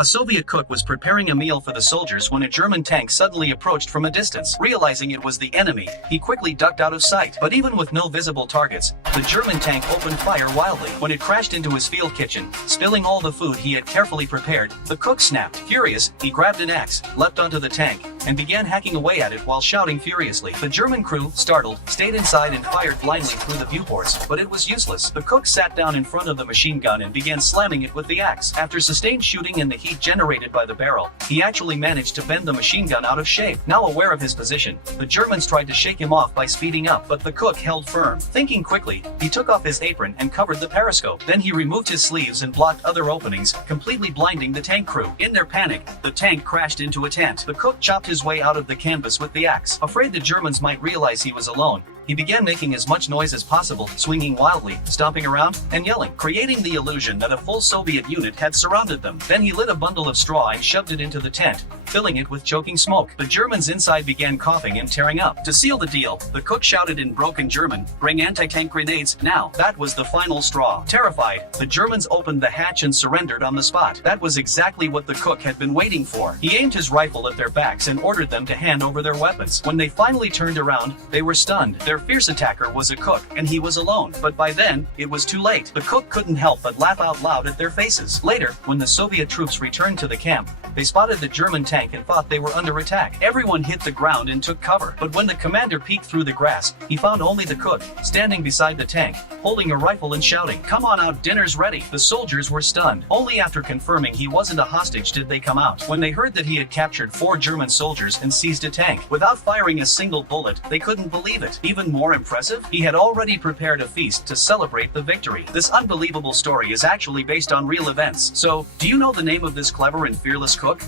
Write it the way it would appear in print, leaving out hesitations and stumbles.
A Soviet cook was preparing a meal for the soldiers when a German tank suddenly approached from a distance. Realizing it was the enemy, he quickly ducked out of sight. But even with no visible targets, the German tank opened fire wildly. When it crashed into his field kitchen, spilling all the food he had carefully prepared, the cook snapped. Furious, he grabbed an axe, leapt onto the tank, and began hacking away at it while shouting furiously. The German crew, startled, stayed inside and fired blindly through the viewports, but it was useless. The cook sat down in front of the machine gun and began slamming it with the axe. After sustained shooting and the heat generated by the barrel, he actually managed to bend the machine gun out of shape. Now aware of his position, the Germans tried to shake him off by speeding up, but the cook held firm. Thinking quickly, he took off his apron and covered the periscope. Then he removed his sleeves and blocked other openings, completely blinding the tank crew. In their panic, the tank crashed into a tent. The cook chopped his way out of the canvas with the axe. Afraid the Germans might realize he was alone, he began making as much noise as possible, swinging wildly, stomping around, and yelling, creating the illusion that a full Soviet unit had surrounded them. Then he lit a bundle of straw and shoved it into the tent, filling it with choking smoke. The Germans inside began coughing and tearing up. To seal the deal, the cook shouted in broken German, "Bring anti-tank grenades, now!" That was the final straw. Terrified, the Germans opened the hatch and surrendered on the spot. That was exactly what the cook had been waiting for. He aimed his rifle at their backs and ordered them to hand over their weapons. When they finally turned around, they were stunned. Their fierce attacker was a cook, and he was alone. But by then, it was too late. The cook couldn't help but laugh out loud at their faces. Later, when the Soviet troops returned to the camp, they spotted the German tank and thought they were under attack. Everyone hit the ground and took cover. But when the commander peeked through the grass, he found only the cook, standing beside the tank, holding a rifle and shouting, "Come on out, dinner's ready." The soldiers were stunned. Only after confirming he wasn't a hostage did they come out. When they heard that he had captured 4 German soldiers and seized a tank, without firing a single bullet, they couldn't believe it. Even more impressive, he had already prepared a feast to celebrate the victory. This unbelievable story is actually based on real events. So, do you know the name of this clever and fearless cook?